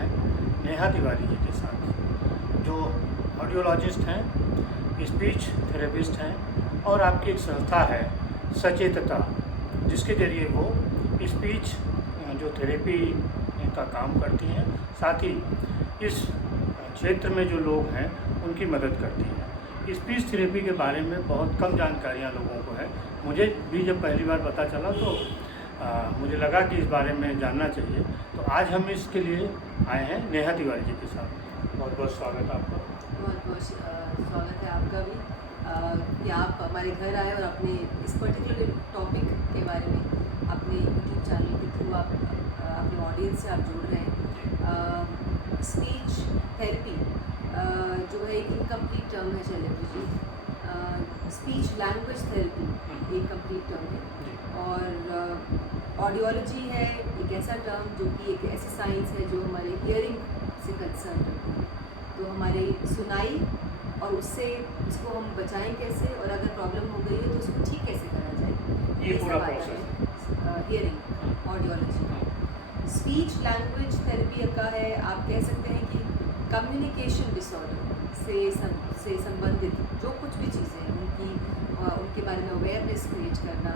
हैं नेहा तिवारी जी के साथ, जो ऑडियोलॉजिस्ट हैं, स्पीच थेरेपिस्ट हैं और आपकी एक संस्था है सचेतता, जिसके ज़रिए वो स्पीच जो थेरेपी का काम करती हैं, साथ ही इस क्षेत्र में जो लोग हैं उनकी मदद करती हैं। स्पीच थेरेपी के बारे में बहुत कम जानकारियाँ लोगों को है। मुझे भी जब पहली बार पता चला तो मुझे लगा कि इस बारे में जानना चाहिए, तो आज हम इसके लिए आए हैं नेहा तिवारी जी के साथ। बहुत बहुत स्वागत है आपका। बहुत बहुत स्वागत है आपका भी कि आप हमारे घर आए और अपने इस पर्टिकुलर टॉपिक के बारे में अपने यूट्यूब चैनल के थ्रू आप अपने ऑडियंस से आप जुड़ रहे हैं। स्पीच थेरेपी जो है एक इनकम्प्लीट टर्म है Shailendra ji. Speech language therapy एक कंप्लीट टर्म है और ऑडियोलॉजी है एक ऐसा टर्म जो कि एक ऐसी साइंस है जो हमारे हियरिंग से कंसर्न रखती है। तो हमारी सुनाई और उससे इसको हम बचाएं कैसे, और अगर प्रॉब्लम हो गई है तो उसको ठीक कैसे करा जाए, ये पूरा process hearing audiology. Speech language therapy का है, आप कह सकते हैं कि कम्युनिकेशन डिसऑर्डर से संबंधित जो कुछ भी चीज़ें हैं उनके बारे में अवेयरनेस क्रिएट करना,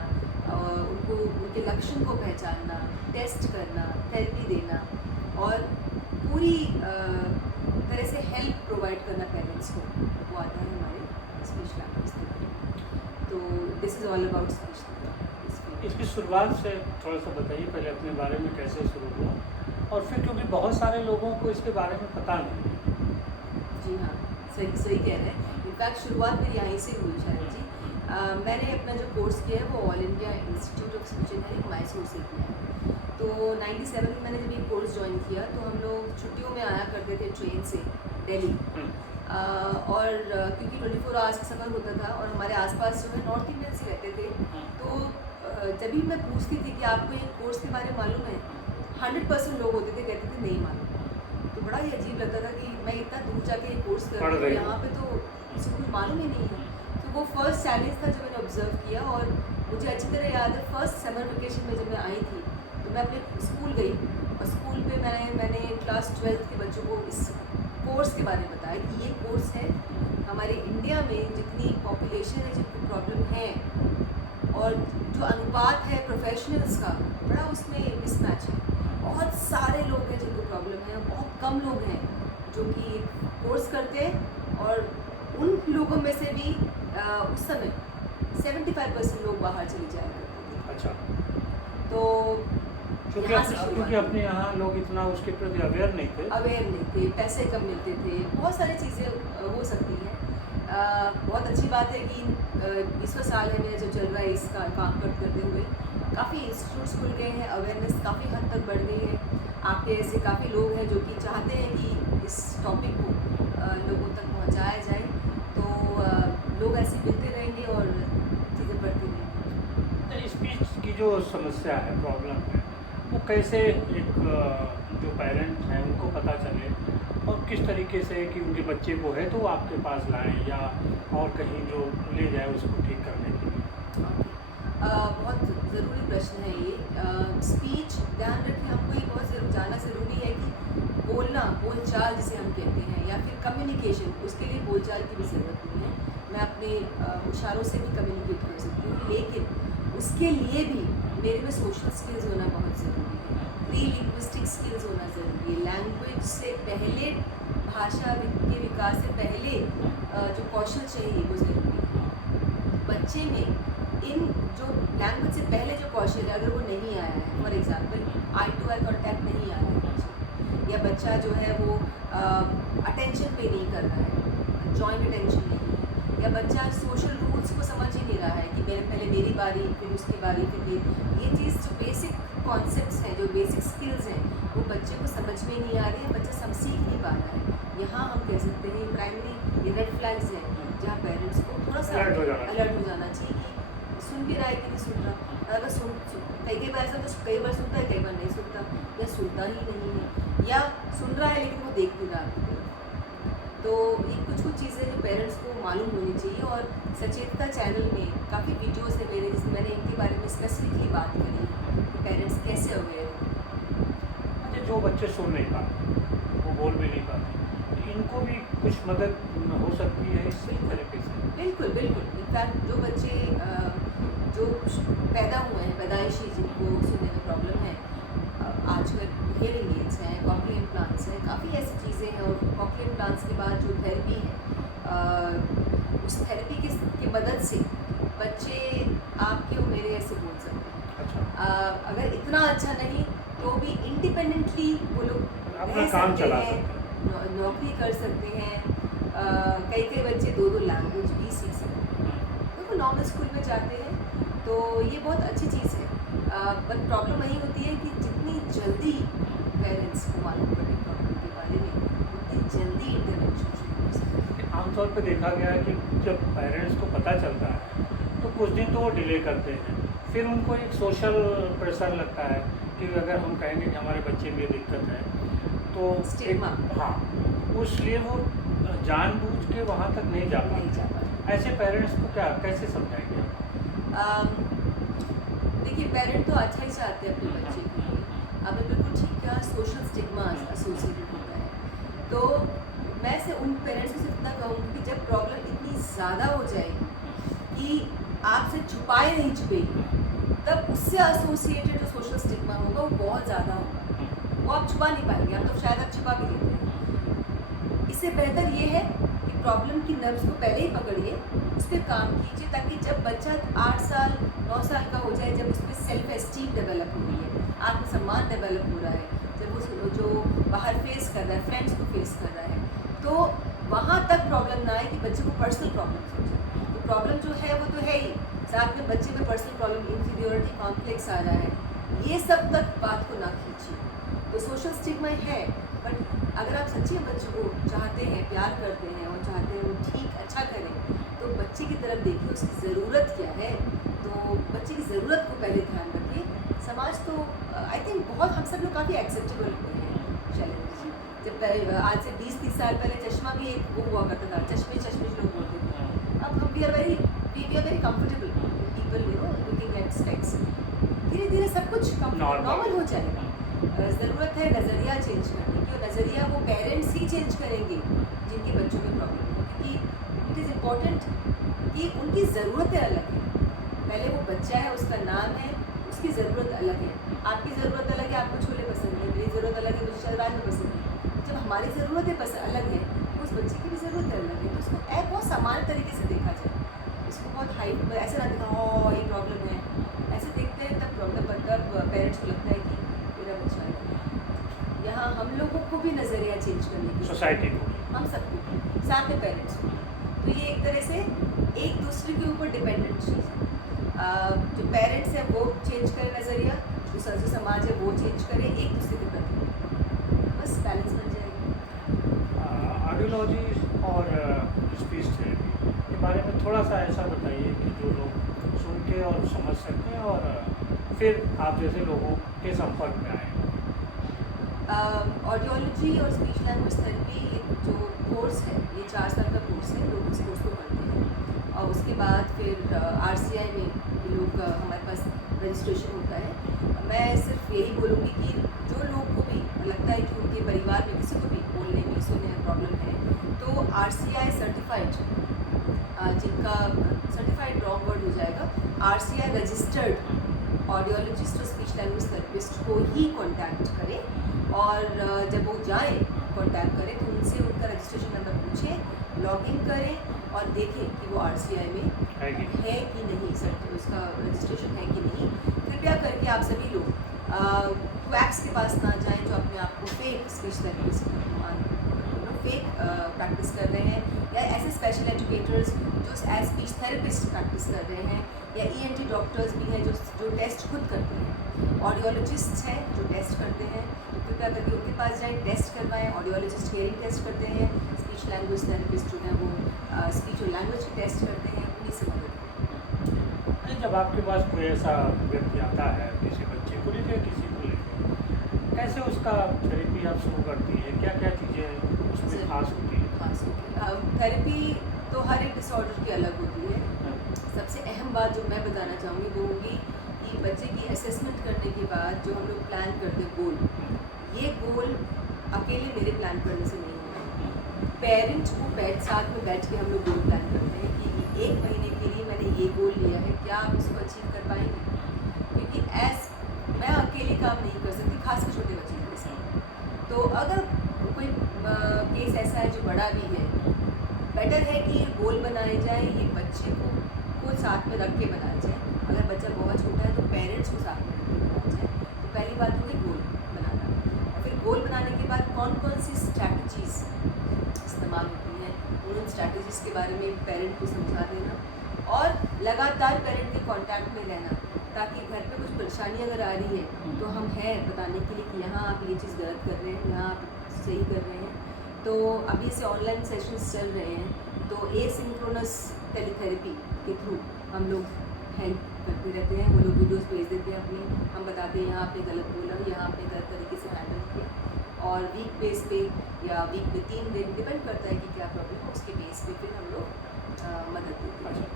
उनको उनके लक्षण को पहचानना, टेस्ट करना, थेरेपी देना और पूरी तरह से हेल्प प्रोवाइड करना पेरेंट्स को, वो आता है हमारे स्पीच लैंग्वेज थेरेपी। तो this is all about speech therapy. इसकी शुरुआत से थोड़ा सा बताइए, पहले अपने बारे में कैसे शुरू हुआ, और फिर क्योंकि बहुत सारे लोगों को इसके बारे में पता नहीं। जी हाँ, सही कह रहे हैं। इनफैक्ट शुरुआत मेरी यहीं से हुई शायद जी। मैंने अपना जो कोर्स किया है वो all India institute of speech and hearing Mysore से किया है। तो 97 में मैंने जब ये कोर्स ज्वाइन किया तो हम लोग छुट्टियों में आया करते थे ट्रेन से दिल्ली, और क्योंकि 24 आवर्स का सफ़र होता था और हमारे आसपास जो है नॉर्थ इंडियंस ही रहते थे, तो जब भी मैं पूछती थी कि आपको ये कोर्स के बारे में मालूम है, 100% लोग होते थे कहते थे नहीं मालूम। तो बड़ा ही अजीब लगता था कि मैं इतना दूर जाके ये कोर्स कर रही हूँ, यहाँ पे तो किसी को कुछ मालूम ही नहीं है। तो वो फर्स्ट चैलेंज था जो मैंने ऑब्जर्व किया, और मुझे अच्छी तरह याद है फर्स्ट समर वेकेशन में जब मैं आई थी तो मैं अपने स्कूल गई और स्कूल पे मैंने क्लास 12 के बच्चों को इस कोर्स के बारे में बताया कि ये कोर्स है, हमारे इंडिया में जितनी पॉपुलेशन है जितनी प्रॉब्लम है और जो अनुपात है प्रोफेशनल्स का, बड़ा उसमें मिसमैच है। बहुत सारे लोग हैं जिनको प्रॉब्लम है, बहुत कम लोग हैं जो कि कोर्स करते हैं, और उन लोगों में से भी उस समय 75% लोग बाहर चले जाया करते थे। अच्छा, तो क्योंकि अपने यहाँ लोग इतना उसके प्रति अवेयर नहीं थे, पैसे कम मिलते थे, बहुत सारी चीज़ें हो सकती हैं। बहुत अच्छी बात है कि 20वां साल है मेरा जो चल रहा है इसका काम करते हुए काफ़ी इंस्टीट्यूट्स खुल गए हैं, अवेयरनेस काफ़ी हद तक बढ़ गई है। आपके ऐसे काफ़ी लोग हैं जो कि चाहते हैं कि इस टॉपिक को लोगों तक पहुंचाया जाए, तो लोग ऐसे मिलते रहेंगे और चीज़ें बढ़ती रहेंगी। स्पीच की जो समस्या है, प्रॉब्लम है, वो कैसे एक जो पेरेंट हैं उनको पता चले और किस तरीके से कि उनके बच्चे को है तो वो आपके पास लाएं या और कहीं जो ले जाए उसको ठीक करने के लिए। बहुत ज़रूरी प्रश्न है ये। स्पीच ध्यान रखें, हमको ये बहुत जानना ज़रूरी है कि बोलचाल जिसे हम कहते हैं, या फिर कम्युनिकेशन, उसके लिए बोलचाल की भी ज़रूरत नहीं है। मैं अपने इशारों से भी कम्युनिकेट कर सकती हूँ, लेकिन उसके लिए भी मेरे में सोशल स्किल्स होना बहुत ज़रूरी है, प्री लिंग्विस्टिक स्किल्स होना ज़रूरी है। लैंग्वेज से पहले, भाषा के विकास से पहले जो कौशल चाहिए वो ज़रूरी है। बच्चे में इन जो लैंग्वेज से पहले जो कौशल है अगर वो नहीं आया है, for example eye to eye contact नहीं आया है बच्चे, या बच्चा जो है वो अटेंशन पे नहीं कर रहा है, जॉइंट अटेंशन नहीं है, या बच्चा सोशल रूल्स को समझ ही नहीं रहा है कि पहले मेरी बारी फिर उसकी बारी फिर मेरी, ये चीज़ जो बेसिक कॉन्सेप्ट्स हैं, जो बेसिक स्किल्स हैं, वो बच्चे को समझ में नहीं आ रही है, बच्चा सीख नहीं पा रहा है। यहाँ हम कह सकते हैं प्राइमरी ये रेड फ्लैग्स हैं जहाँ पेरेंट्स को थोड़ा सा अलर्ट हो जाना चाहिए कि सुन भी रहा है कि नहीं सुन रहा। अगर कई बार ऐसा तो कई बार सुनता है, कई बार नहीं सुनता, या सुनता ही नहीं है, या सुन रहा है लेकिन वो देख नहीं रहा। तो ये कुछ चीज़ें जो पेरेंट्स को मालूम होनी चाहिए, और सचेतता चैनल में काफ़ी वीडियोस है मेरे जिसमें मैंने इनके बारे में स्पेसिफिकली बात करी है कि पेरेंट्स कैसे अवेयर हैं। अच्छा, जो बच्चे सुन नहीं पाते बोल भी नहीं पाते, तो इनको भी कुछ मदद हो सकती है इस थेरेपी से? बिल्कुल, बिल्कुल। इनफैक्ट जो बच्चे जो पैदा हुए हैं, पैदाइशी जिनको सुनने में प्रॉब्लम है, आजकल हियरिंग एड्स हैं, कॉक्लियर इम्प्लांट्स हैं, काफ़ी ऐसी चीज़ें हैं। और कॉक्लियर इम्प्लांट्स के बाद जो थेरेपी है, उस थेरेपी की मदद से बच्चे आपके और मेरे ऐसे बोल सकते हैं। अच्छा, अगर इतना अच्छा नहीं तो भी इंडिपेंडेंटली वो लोग अपना रह काम सकते चला हैं, सकते नौकरी कर सकते हैं। कई कई बच्चे दो दो लैंग्वेज भी सीख सकते हैं। देखो नॉर्मल स्कूल में जाते हैं तो ये बहुत अच्छी चीज़ है। बट प्रॉब्लम वही होती है कि जितनी जल्दी पेरेंट्स को मालूम पड़े प्रॉब्लम के बारे में, उतनी जल्दी इंटरवेंशन शुरू हो सकते हैं। आमतौर पे देखा गया है कि जब पेरेंट्स को पता चलता है तो कुछ दिन तो वो डिले करते हैं, फिर उनको एक सोशल प्रेशर लगता है कि अगर हम कहेंगे कि हमारे बच्चे में ये दिक्कत है तो Stigma. हाँ, उसलिए वो जानबूझ के वहाँ तक नहीं जा नहीं जा पाते। पाते। ऐसे पेरेंट्स को क्या कैसे समझाएंगे आप? देखिए पेरेंट तो अच्छा ही चाहते हैं अपने बच्चे के लिए। आपने बिल्कुल ठीक कहा, सोशल स्टिग्मा एसोसिएटेड होता है। तो मैं से उन पेरेंट्स को सिर्फ इतना कहूँगी कि जब प्रॉब्लम इतनी ज़्यादा हो जाएगी कि आपसे छुपाए नहीं छुपेगी, तब उससे एसोसिएटेड जो सोशल स्टिग्मा होगा वो बहुत ज़्यादा होगा। वो आप छुपा नहीं पाएंगे, आप तो शायद आप छुपा भी लेते हैं। इससे बेहतर ये है कि प्रॉब्लम की नर्व्स को पहले ही पकड़िए, उस पर काम कीजिए, ताकि जब बच्चा 8 साल 9 साल का हो जाए, जब उसमें सेल्फ एस्टीम डेवलप हो रही है, आत्मसम्मान डेवलप हो रहा है, जब वो जो बाहर फेस कर रहा है, फ्रेंड्स को फेस कर रहा है, तो वहाँ तक प्रॉब्लम ना आए कि बच्चे को पर्सनल प्रॉब्लम्स हो जाए। तो प्रॉब्लम जो है वो तो है ही, साथ में बच्चे में पर्सनल प्रॉब्लम, इंफीरियोरिटी कॉम्प्लेक्स आ रहा है, ये सब तक बात को ना खींचिए। तो सोशल स्टिग्मा है, बट अगर आप सच्ची में बच्चे को चाहते हैं, प्यार करते हैं और चाहते हैं वो ठीक अच्छा करें, तो बच्चे की तरफ देखिए, उसकी ज़रूरत क्या है, तो बच्चे की ज़रूरत को पहले ध्यान रखिए। समाज तो आई थिंक बहुत हम सब लोग काफ़ी एक्सेप्टेबल हुए हैं शैलेंद्र जी। जब आज से 20-30 साल पहले चश्मा भी एक वो हुआ करता था, चश्मे लोग बोलते थे। अब हम we are very comfortable people, you know, looking at specs. धीरे धीरे सब कुछ नॉर्मल हो जाएगा। ज़रूरत है नज़रिया चेंज करने की, और नज़रिया वो पेरेंट्स ही चेंज करेंगे जिनके बच्चों में प्रॉब्लम हो, क्योंकि इट इज़ इम्पॉर्टेंट कि उनकी ज़रूरतें अलग हैं। पहले वो बच्चा है, उसका नाम है, उसकी ज़रूरत अलग है। आपकी ज़रूरत अलग है, आपको छोले पसंद है, मेरी ज़रूरत अलग है, मुझे शायद राजमा पसंद है। जब हमारी ज़रूरतें अलग हैं, तो उस बच्चे की भी ज़रूरतें अलग हैं, तो उसको बहुत सामान्य तरीके से देखा जाए। इसको बहुत हाइट ऐसे ना देखा हो ये प्रॉब्लम है, ऐसे देखते हैं तब प्रॉब्लम, तब पेरेंट्स को लगता है कि मेरा बच्चा है। यहाँ हम लोगों को भी नज़रिया चेंज करने की, सोसाइटी को? हम सबको, साथ में पेरेंट्स को। तो ये एक तरह से एक दूसरे के ऊपर डिपेंडेंट चीज़ है। जो पेरेंट्स हैं वो चेंज करें नज़रिया, जो समाज है वो चेंज करे एक दूसरे के प्रति, बस बैलेंस बन जाएगा। ऑडियोलॉजी और स्पीच थेरेपी के बारे में थोड़ा सा ऐसा बताइए कि जो लोग सुन के और समझ सकें और फिर आप जैसे लोगों के संपर्क में आए। ऑडियोलॉजी और स्पीच लैंग्वेज थेरेपी जो कोर्स है, ये 4 साल का कोर्स है, लोग इस कोर्स को करते हैं और उसके बाद फिर RCI में ये लोग हमारे पास रजिस्ट्रेशन होता है। मैं सिर्फ यही बोलूँगी कि जो लोग को भी लगता है कि उनके परिवार में किसी को भी बोलने में सुनने में प्रॉब्लम है, तो RCI सर्टिफाइड, जिनका सर्टिफाइड रॉन्ग वर्ड हो जाएगा, RCI रजिस्टर्ड ऑडियोलॉजिस्ट और स्पीच लैंग्वेज थेरेपिस्ट को ही कॉन्टैक्ट करें। और जब वो जाएँ कॉन्टैक्ट करें तो उनसे उनका रजिस्ट्रेशन नंबर पूछें, लॉगिन करें और देखें कि वो RCI में है कि नहीं, सर उसका रजिस्ट्रेशन है कि नहीं। कृपया करके आप सभी लोग क्वैक्स के पास ना जाएं जो अपने आप को fake speech therapist fake practice कर रहे हैं, या ऐसे स्पेशल एजुकेटर्स जो एज स्पीच थेरेपिस्ट प्रैक्टिस कर रहे हैं, या ENT डॉक्टर्स भी हैं जो टेस्ट खुद करते हैं, ऑडियोलॉजिस्ट हैं जो टेस्ट करते हैं। तो कृपया करके उनके पास जाएं, टेस्ट करवाएं। ऑडियोलॉजिस्ट हियरिंग टेस्ट करते हैं, स्पीच लैंग्वेज थेरेपिस्ट जो हैं वो स्पीच और लैंग्वेज की टेस्ट करते हैं, उन्हीं से मदद करें। जब आपके पास कोई ऐसा व्यक्ति आता है, किसी बच्चे को लेकर किसी को लेकर, कैसे उसका थेरेपी आप शुरू करती है, क्या क्या चीज़ें उसमें खास होती है? खास होती थेरेपी तो हर एक डिसऑर्डर की अलग होती है। सबसे अहम बात जो मैं बताना चाहूँगी वो होगी कि बच्चे की असेसमेंट करने के बाद जो हम लोग प्लान करते हैं गोल, ये गोल अकेले मेरे प्लान करने से नहीं होगा। पेरेंट्स को साथ में बैठ के हम लोग गोल प्लान करते हैं कि 1 महीने के लिए मैंने ये गोल लिया है, क्या आप इसको अचीव कर पाएंगे? क्योंकि मैं अकेले काम नहीं कर सकती, खासकर छोटे बच्चे के साथ। तो अगर कोई केस ऐसा है जो बड़ा भी है, बेटर है कि ये गोल बनाए जाए, ये बच्चे को साथ में रख के बनाया जाए। अगर बच्चा बहुत छोटा है तो पेरेंट्स को साथ में रख के बनाया जाए। तो पहली बात होगी गोल बनाना, और फिर गोल बनाने के बाद कौन कौन सी स्ट्रैटेजीज इस्तेमाल होती हैं, उन स्ट्रैटेजीज के बारे में पेरेंट को समझा देना, और लगातार पेरेंट के कांटेक्ट में रहना, ताकि घर पे कुछ परेशानी अगर आ रही है तो हम हैं बताने के लिए कि यहाँ आप ये चीज़ गलत कर रहे हैं, यहाँ आप सही कर रहे हैं। तो अभी से ऑनलाइन सेशंस चल रहे हैं, तो एसिंक्रोनस टेलीथेरेपी के थ्रू हम लोग हेल्प करते रहते हैं। वो लोग वीडियोस भेज देते हैं अपनी, हम बताते हैं यहाँ आपने गलत बोला, यहाँ आपने गलत तरीके से हैंडल किया, और वीक बेस पे या वीक में 3 दिन डिपेंड करता है कि क्या प्रॉब्लम है, उसके बेस पे फिर हम लोग मदद देते हैं।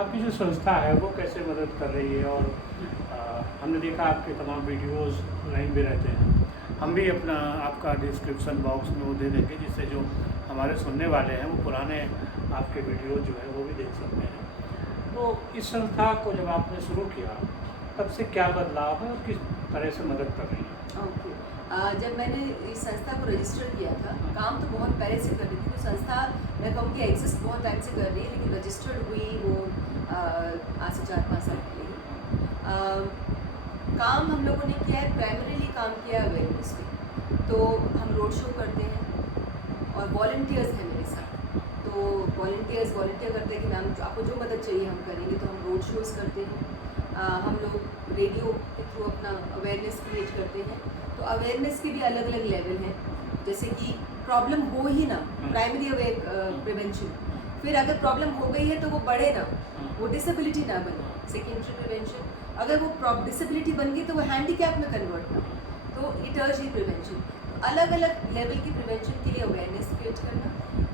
आपकी जो संस्था है वो कैसे मदद कर रही है? और हमने देखा आपके तमाम वीडियोस लाइन पे रहते हैं, हम भी अपना आपका डिस्क्रिप्शन बॉक्स में वो दे देंगे, जिससे जो हमारे सुनने वाले हैं वो पुराने आपके वीडियो जो है वो भी देख सकते हैं। तो इस संस्था को जब आपने शुरू किया तब से क्या बदलाव है और किस तरह से मदद कर रही है? ओके, जब मैंने इस संस्था को रजिस्टर किया था, काम तो बहुत पहले से कर रही थी, तो संस्था मैं कहूँगी एग्जिस्ट बहुत टाइम से कर रही है, लेकिन रजिस्टर्ड हुई वो आज से 4-5 साल पहले। काम हम लोगों ने किया है, प्राइमरीली काम किया है अवेयरनेस पे। तो हम रोड शो करते हैं और वॉलंटियर्स हैं मेरे साथ, तो वॉलंटियर करते हैं कि मैम आपको जो मदद चाहिए हम करेंगे। तो हम रोड शोज़ करते हैं, हम लोग रेडियो के थ्रू अपना अवेयरनेस क्रिएट करते हैं। तो अवेयरनेस के भी अलग अलग लेवल हैं, जैसे कि प्रॉब्लम हो ही ना, प्राइमरी प्रिवेंशन, फिर अगर प्रॉब्लम हो गई है तो वो बढ़े ना, वो डिसेबिलिटी ना बने, सेकेंडरी प्रिवेंशन, अगर वो डिसेबिलिटी बन गई तो वो हैंडीकैप में कन्वर्ट ना, तो टर्शरी प्रिवेंशन। अलग अलग लेवल की प्रिवेंशन के लिए अवेयरनेस क्रिएट करना।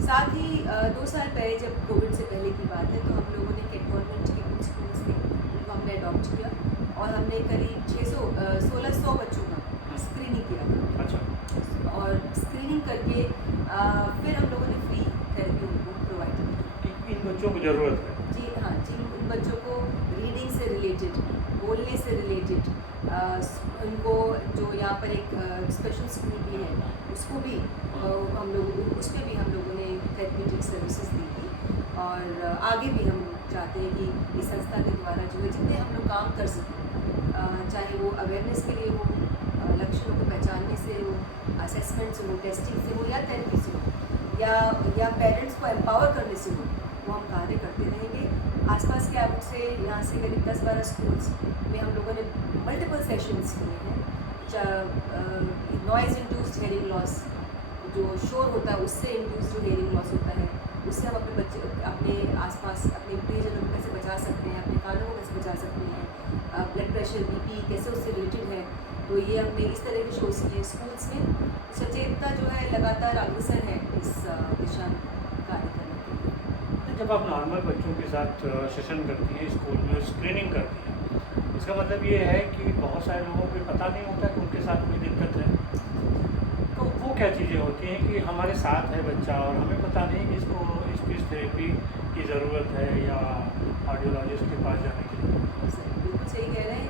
साथ ही 2 साल पहले, जब कोविड से पहले की बात है, तो हम लोगों ने कैंटोनमेंट के कुछ स्कूल्स थे, उनको हमने अडॉप्ट किया और हमने करीब 1600 बच्चों का स्क्रीनिंग किया था। अच्छा। और स्क्रीनिंग करके फिर हम लोगों ने फ्री थेरेपी उनको प्रोवाइड की। इन बच्चों को ज़रूरत है? जी हाँ जी, उन बच्चों को रीडिंग से रिलेटेड, बोलने से रिलेटेड, उनको जो यहाँ पर एक स्पेशल स्कूल भी है, उसको भी हम लोग उस पर भी हम लोगों ने थेरेप्यूटिक सर्विसेज दी थी। और आगे भी हम चाहते हैं कि इस संस्था के द्वारा जो है जितने हम लोग काम कर सकें, चाहे वो अवेयरनेस के लिए हो, लक्षणों को पहचानने से हो, असेसमेंट से हो, टेस्टिंग से हो, या थेरेपी से हो, या पेरेंट्स को एम्पावर करने से हो, वो हम कार्य करते रहेंगे। आसपास के आप से यहाँ से करीब 10-12 स्कूल्स में हम लोगों ने मल्टीपल सेशंस किए हैं। नॉइज़ इंड्यूस्ड हेयरिंग लॉस, जो शोर होता है उससे इंड्यूस्ड जो हेयरिंग लॉस होता है, उससे हम अपने बच्चे अपने आसपास अपने प्रियजनों को कैसे बचा सकते हैं, अपने कानों को कैसे बचा सकते हैं, ब्लड प्रेशर, बीपी कैसे उससे रिलेटेड है। तो ये हमने इस तरह के शोज़ किए स्कूल्स में। सचेतता जो है लगातार अग्रसर है इस दिशा में कार्य करने के लिए। जब आप नॉर्मल बच्चों के साथ सेशन करती हैं स्कूल में, स्क्रीनिंग करती हैं, इसका मतलब ये है कि बहुत सारे लोगों को पता नहीं होता कि उनके साथ कोई दिक्कत है। तो वो क्या चीज़ें होती हैं कि हमारे साथ है बच्चा और हमें पता नहीं कि इसको स्पीच थेरेपी की ज़रूरत है या ऑडियोलॉजिस्ट के पास जाने के लिए? बिल्कुल सही कह रहे हैं।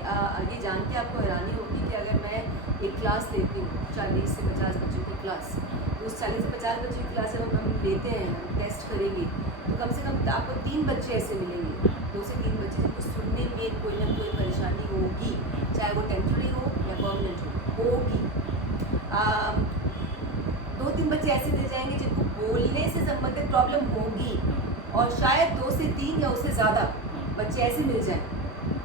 ये जान के आपको हैरानी होगी कि अगर मैं एक क्लास लेती हूँ 40 से 50 बच्चों की क्लास, तो उस 40 से 50 बच्चों की क्लास जब हम लेते हैं, हम टेस्ट करेंगे, तो कम से कम आपको 3 बच्चे ऐसे मिलेंगे, 2 से 3 बच्चे जिनको सुनने में कोई ना कोई परेशानी होगी, चाहे वो टेम्पररी हो या परमानेंट होगी। 2-3 बच्चे ऐसे मिल जाएंगे जिनको बोलने से संबंधित प्रॉब्लम होगी, और शायद 2 से 3 या उससे ज़्यादा बच्चे ऐसे मिल जाएं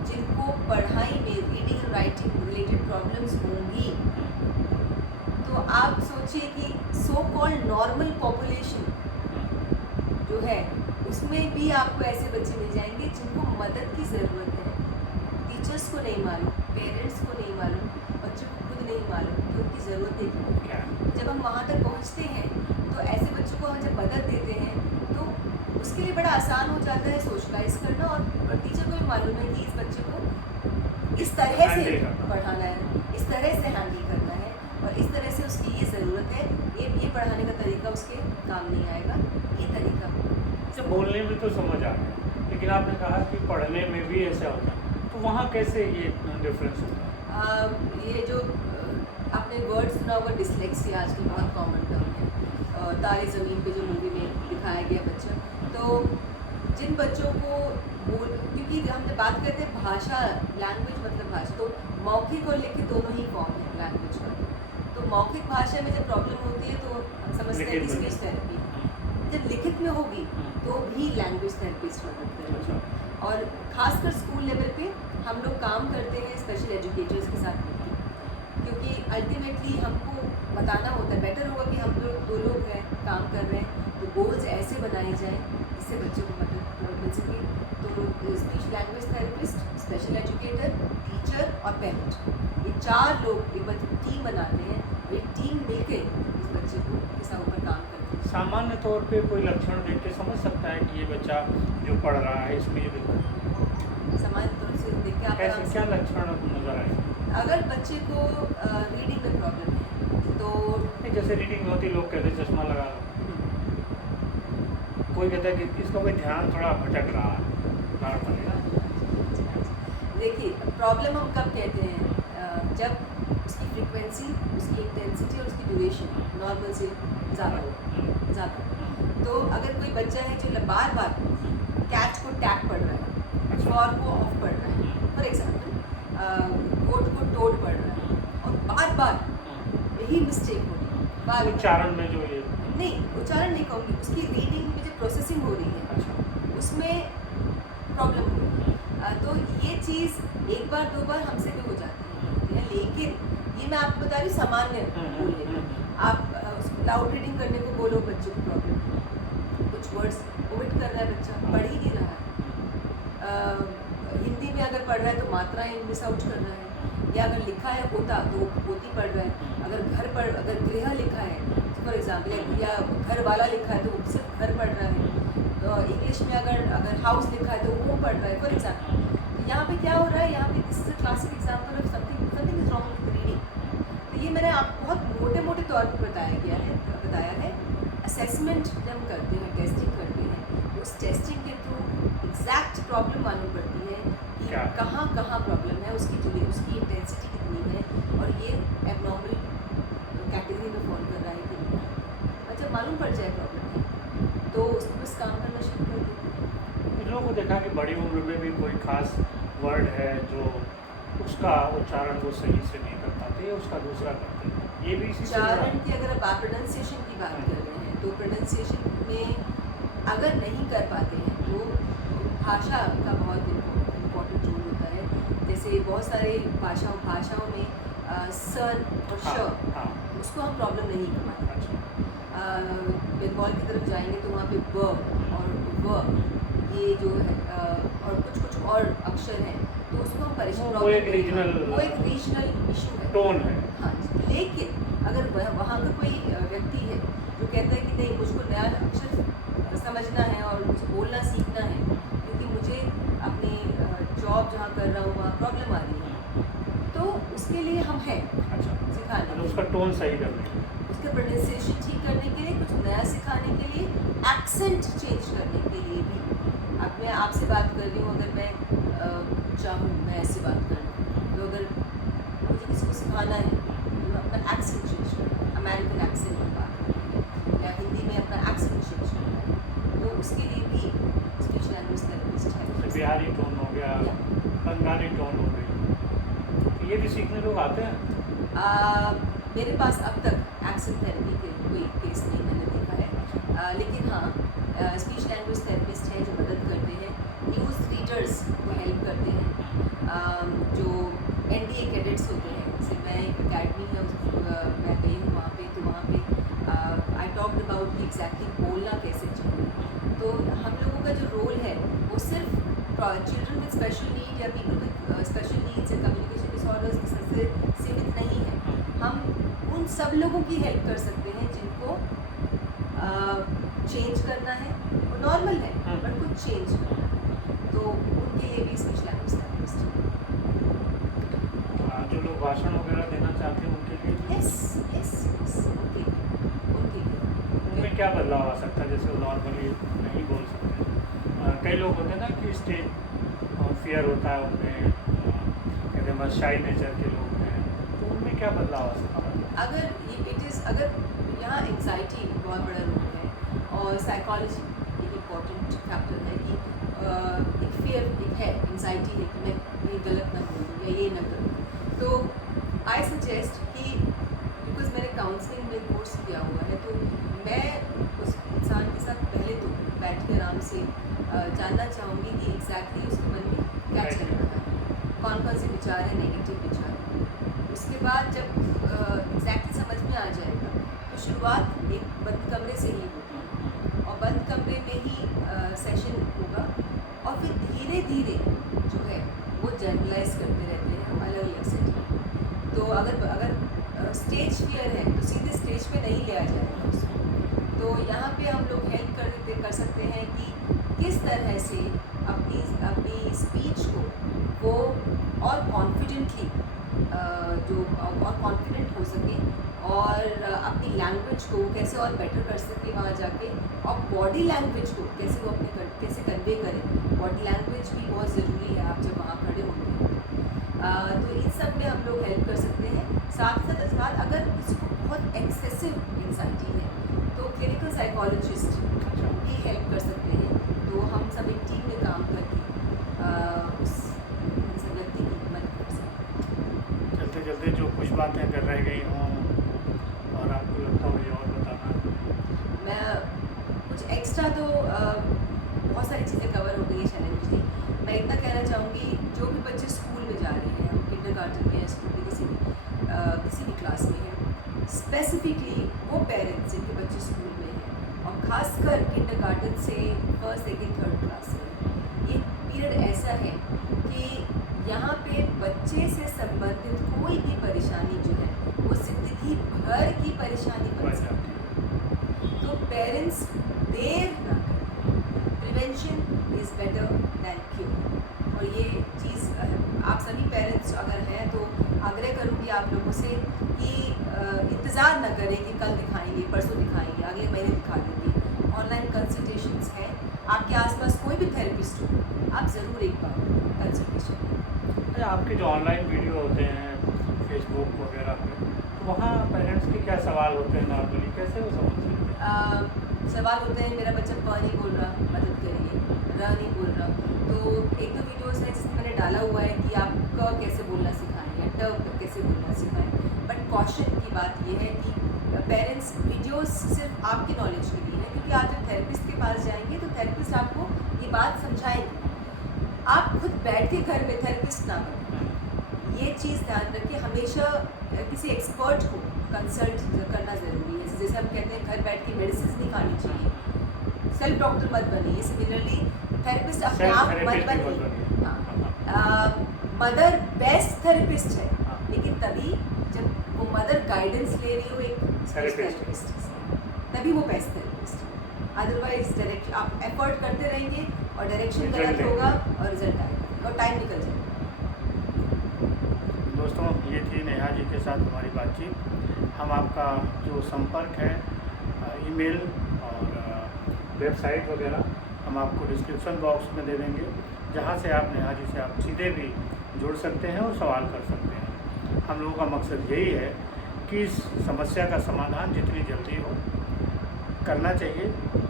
जिनको पढ़ाई में reading and writing related problems होंगी। तो आप सोचिए कि सो कॉल्ड नॉर्मल पॉपुलेशन जो है उसमें भी आपको ऐसे बच्चे मिल जाएंगे जिनको मदद की ज़रूरत है। टीचर्स को नहीं मालूम, पेरेंट्स को नहीं मालूम, बच्चों को खुद नहीं मालूम कि उनकी ज़रूरतें क्या हैं। जब हम वहाँ तक पहुँचते हैं तो ऐसे बच्चों को हम जब मदद देते हैं तो उसके लिए बड़ा आसान हो जाता है सोशलाइज करना, और टीचर को भी मालूम है कि इस बच्चे को इस तरह से पढ़ाना है, इस तरह से हैंडल करना है, और इस तरह से उसकी ये ज़रूरत है, ये पढ़ाने का तरीका उसके काम नहीं आएगा, ये तरीका। अच्छा, बोलने में तो समझ आ गया, लेकिन आपने कहा कि पढ़ने में भी ऐसा होता है, तो वहाँ कैसे ये डिफरेंस होता है? ये जो आपने वर्ड सुना होगा डिसलेक्सिया, आजकल बहुत कॉमन टर्म है। तारे ज़मीन पे जो मूवी में दिखाया गया बच्चा, तो जिन बच्चों को क्योंकि हमने बात करते हैं भाषा, लैंग्वेज मतलब भाषा, तो मौखिक और लिखित दोनों ही फॉर्म है लैंग्वेज का। तो मौखिक भाषा में जब प्रॉब्लम होती है तो हम समझते हैं कि लिखित में। Speech therapy. जब लिखित में होगी तो भी लैंग्वेज थेरेपिस्ट मदद करेंगे। और खासकर स्कूल लेवल पे हम लोग काम करते हैं स्पेशल एजुकेटर्स के साथ मिलकर, क्योंकि अल्टीमेटली हमको बताना होता है, बेटर होगा कि हम लोग 2 लोग हैं काम कर रहे हैं तो गोल्स ऐसे बनाए जाएं जिससे बच्चों को मदद मिल सके। तो speech language therapist, special educator, teacher और पेरेंट, ये 4 लोग एक टीम बनाते हैं। ये टीम मिलकर इस बच्चे को किसी ऊपर काम करती है। सामान्य तौर पे कोई लक्षण देख के समझ सकता है कि ये बच्चा जो पढ़ रहा है इसमें ये दिक्कत है? सामान्य तौर से देख के आप आराम कैसे, से- क्या लक्षण नजर आए? अगर बच्चे को रीडिंग में प्रॉब्लम है तो नहीं, जैसे रीडिंग में होती, लोग कहते हैं चश्मा लगा लो, कोई कहता है कि इसका कोई ध्यान थोड़ा भटक रहा है, बार पड़ेगा। देखिए, प्रॉब्लम हम कब कहते हैं, जब उसकी फ्रीक्वेंसी, उसकी इंटेंसिटी और उसकी ड्यूरेशन नॉर्मल से ज़्यादा। तो अगर कोई बच्चा है जो बार बार कैच को टैग पढ़ रहा है, फॉर को ऑफ पढ़ रहा है, फॉर एग्जाम्पल कोट को टोड पढ़ रहा है, और बार बार यही मिस्टेक हो रही है, बार उच्चारण में जो ये नहीं, उच्चारण नहीं कहूँगी, उसकी रीडिंग में जो प्रोसेसिंग हो रही है अच्छा, उसमें प्रॉब्लम हो रही है। तो ये चीज़ 1 बार 2 बार हमसे भी हो जाती है, लेकिन ये मैं आपको बता रही हूँ सामान्य बोलने में। आप लाउड रीडिंग करने को बोलो, बच्चे को प्रॉब्लम है, कुछ वर्ड्स ओमिट कर रहा है बच्चा, पढ़ ही नहीं रहा है। हिंदी में अगर पढ़ रहा है तो मात्राएं मिस आउट कर रहा है, या अगर लिखा है होता तो होती पढ़ रहा है, अगर गृह लिखा है फॉर एग्जाम्पल, या घर वाला लिखा है तो वो सिर्फ घर पढ़ रहा है। तो इंग्लिश में अगर हाउस लिखा है तो वो पढ़ रहा है फॉर एग्जाम्पल। तो यहाँ पे क्या हो रहा है, यहाँ पे this is a classic example of something is wrong with reading. तो ये मैंने आप बहुत मोटे तौर पर बताया है। असेसमेंट जब हम करते हैं, टेस्टिंग करते हैं, उस टेस्टिंग के थ्रू एग्जैक्ट प्रॉब्लम मालूम पड़ती है कि क्या? कहाँ प्रॉब्लम है, उसकी इंटेंसिटी कितनी है, और ये एबनॉर्मल कैटेगरी में फॉल कर रहा है कि नहीं। और जब मालूम पड़ जाए प्रॉब्लम है तो उस पर बस काम करना शुरू कर देते हैं। इन लोगों को देखा कि बड़ी उम्र में भी कोई खास वर्ड है जो उसका उच्चारण वो सही से नहीं कर पाते, उसका दूसरा करते हैं, ये भी इसी से जुड़ा है। उच्चारण की अगर आप प्रोनाउंसिएशन की बात कर रहे हैं तो प्रोनाउंसिएशन में अगर नहीं कर पाते हैं तो भाषा का बहुत इम्पोर्टेंट रोल होता है। जैसे बहुत सारे भाषाओं में सर और श, हाँ, हाँ, उसको हम प्रॉब्लम नहीं कर पाते। अच्छा, बंगाल की तरफ जाएंगे तो वहाँ पे ब और व, ये जो है और कुछ और अक्षर हैं, तो उसको हम परेशान वो एक रीजनल इशू है, टोन है। हाँ जी। लेकिन अगर वहाँ का कोई व्यक्ति है जो कहता है कि नहीं, मुझको नया अक्षर समझना है और मुझे बोलना सीखना है, क्योंकि मुझे अपनी जॉब जहाँ कर रहा हूँ वहाँ प्रॉब्लम आ रही है, तो उसके लिए हम हैं अच्छा, सिखाने मतलब के उसका लिए, टोन सही करने के लिए। उसका प्रोनाउंसिएशन ठीक करने के लिए, कुछ नया सिखाने के लिए, एक्सेंट चेंज करने के लिए भी। अब मैं आपसे बात कर रही हूँ, अगर मैं चाहूँ मैं ऐसे बात करूँ, तो अगर मुझे किसी को सिखाना है तो मैं अपना एक्सेंट चेंज करूँ, अमेरिकन एक्सेंट में बात करूँ, या हिंदी में अपना एक्सेंट चेंज करना है, तो उसके लिए भी स्पीच लैंग्वेज थेरेपिस्ट जैसे है। बिहारी टोन हो गया, बंगाली टोन हो गई, तो ये भी सीखने लोग आते हैं। मेरे पास अब तक एक्सेंट थेरेपी के कोई केस नहीं मैंने देखा है, लेकिन हाँ स्पीच लैंग्वेज थेरेपिस्ट हैं जो मदद करते हैं, न्यूज़ रीडर्स को हेल्प करते हैं, जो NDA कैडेट्स होते हैं। जैसे मैं एक अकेडमी है, मैं गई हूँ वहाँ पे, तो वहाँ पे आई टॉक्ड अबाउट एग्जैक्टली बोलना कैसे चाहिए। तो हम लोगों का जो रोल है वो सिर्फ चिल्ड्रन विद स्पेशल नीड या पीपल विद स्पेशल नीड्स या कम्युनिकेशन डिसऑर्डर्स से सीमित नहीं है। हम उन सब लोगों की हेल्प कर सकते हैं जिनको चेंज करना है, वो नॉर्मल है बट कुछ चेंज करना है, तो उनके लिए भी स्पीच लैंग्वेज थेरेपिस्ट जो लोग भाषण वगैरह देना चाहते हैं उनके लिए यस उनके लिए क्या बदलाव आ सकता है, जैसे वो नॉर्मली नहीं बोल सकते? कई लोग होते हैं ना कि स्टेज फियर होता है उनमें, कहते हैं बस शाई नेचर के लोग हैं, तो उनमें क्या बदलाव आ सकता है? अगर यहाँ एंग्जाइटी बहुत बड़ा रोल है और साइकोलॉजी एक इम्पॉर्टेंट फैक्टर है कि एक फियर एक है, एंग्जाइटी है कि मैं ये गलत ना बोलूँ या ये ना करूँ। तो आई सजेस्ट कि बिकॉज मैंने काउंसलिंग में कोर्स किया हुआ है, तो मैं उस इंसान के साथ पहले तो बैठ के आराम से जानना चाहूँगी कि एग्जैक्टली उसके मन में क्या चल रहा है, कौन कौन से विचार हैं, नेगेटिव विचार। उसके बाद जब एग्जैक्टली समझ में आ जाएगा तो शुरुआत एक बंद कमरे से ही होगी और बंद कमरे में ही सेशन होगा और फिर धीरे धीरे जो है वो जनरलाइज करते रहते हैं हम अलग अलग सेटिंग। तो अगर स्टेज फियर है तो सीधे स्टेज पे नहीं लिया जाएगा उसको। तो यहाँ पे हम लोग हेल्प कर सकते हैं कि किस तरह से अपनी स्पीच को वो और कॉन्फिडेंटली और कॉन्फिडेंट हो सके और अपनी लैंग्वेज को कैसे और बेटर कर सके वहाँ जाके, और बॉडी लैंग्वेज को कैसे वो कैसे कन्वे करें। बॉडी लैंग्वेज भी बहुत ज़रूरी है आप जब वहाँ खड़े होते हैं। तो इन सब में हम लोग हेल्प कर सकते हैं। साथ साथ अगर किसी को बहुत एक्सेसिव एंग्जाइटी है तो क्लिनिकल साइकोलॉजिस्ट भी हेल्प कर सकते हैं। तो हम सब एक टीम में काम करके उस व्यक्ति की मदद कर सकते हैं। चलते चलते जो कुछ बातें अगर रह गई हों और आपको लगता हो ये और बताना। मैं कुछ एक्स्ट्रा तो बहुत सारी चीज़ें कवर हो गई है चैलेंज। मैं इतना कहना चाहूँगी, जो भी बच्चे स्कूल में जा रहे हैं, हम किंडरगार्टन में या स्कूल में किसी भी क्लास में हैं, स्पेसिफिकली वो पेरेंट्स जिनके बच्चे स्कूल में हैं और ख़ासकर किंडरगार्टन से फर्स्ट सेकेंड थर्ड क्लास में, ये पीरियड ऐसा है कि यहाँ पे बच्चे से संबंधित कोई भी परेशानी जो है वो ज़िंदगी भर की परेशानी बन सकती है। तो पेरेंट्स देर ना करें, prevention is better than cure. और ये चीज़ आप सभी पेरेंट्स अगर हैं तो आग्रह करूँगी आप लोगों से कि इंतज़ार न करें कि कल दिखाएंगे, परसों दिखाएंगे, अगले महीने दिखा देंगे। ऑनलाइन कंसल्टेशंस हैं, आपके आसपास कोई भी थेरेपिस्ट हो, आप ज़रूर एक बार कंसल्टेशन करें। आपके जो ऑनलाइन वीडियो होते हैं फेसबुक वगैरह पे, तो वहाँ पेरेंट्स के क्या सवाल होते हैं नॉर्मली, कैसे वो समझते हैं? सवाल होते हैं, मेरा बच्चा प नहीं बोल रहा, मदद करिए, र नहीं बोल रहा। तो एक दो वीडियोस हैं जिसमें मैंने डाला हुआ है कि आप क कैसे बोलना सिखाएं या ट कैसे बोलना सिखाएं। बट कॉशन की बात यह है कि पेरेंट्स वीडियोस सिर्फ आपके नॉलेज के लिए है, क्योंकि आप जब थेरेपिस्ट के पास जाएंगे तो थेरेपिस्ट आपको ये बात समझाएंगे। आप खुद बैठ के घर में थेरेपिस्ट ना बनें। ये चीज़ ध्यान रखिए, हमेशा किसी एक्सपर्ट को कंसल्ट करना ज़रूरी है। जैसे हम कहते हैं घर बैठ के मेडिसिन नहीं खानी चाहिए, सेल्फ डॉक्टर मत बनिए। सिमिलरली थेरेपिस्ट अपने आप मत बनिए। मदर बेस्ट थेरेपिस्ट है, लेकिन तभी जब वो मदर गाइडेंस ले रही हो एक थेरेपिस्ट, तभी वो बेस्ट थेरेपिस्ट है। अदरवाइज डायरेक्ट आप एफर्ट करते रहेंगे और डायरेक्शन गलत होगा और रिजल्ट आएगा और टाइम निकल जाएगा। दोस्तों, ये थी नेहा जी के साथ हमारी बातचीत। हम आपका जो संपर्क है, ईमेल और वेबसाइट वगैरह हम आपको डिस्क्रिप्शन बॉक्स में दे देंगे, जहाँ से आप नेहा जी से आप सीधे भी जुड़ सकते हैं और सवाल कर सकते हैं। हम लोगों का मकसद यही है कि इस समस्या का समाधान जितनी जल्दी हो करना चाहिए,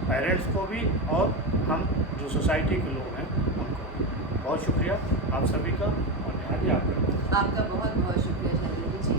पेरेंट्स को भी और हम जो सोसाइटी के लोग हैं उनको। बहुत शुक्रिया आप सभी का, और नेहा जी आपका बहुत बहुत शुक्रिया शैलेंद्र जी।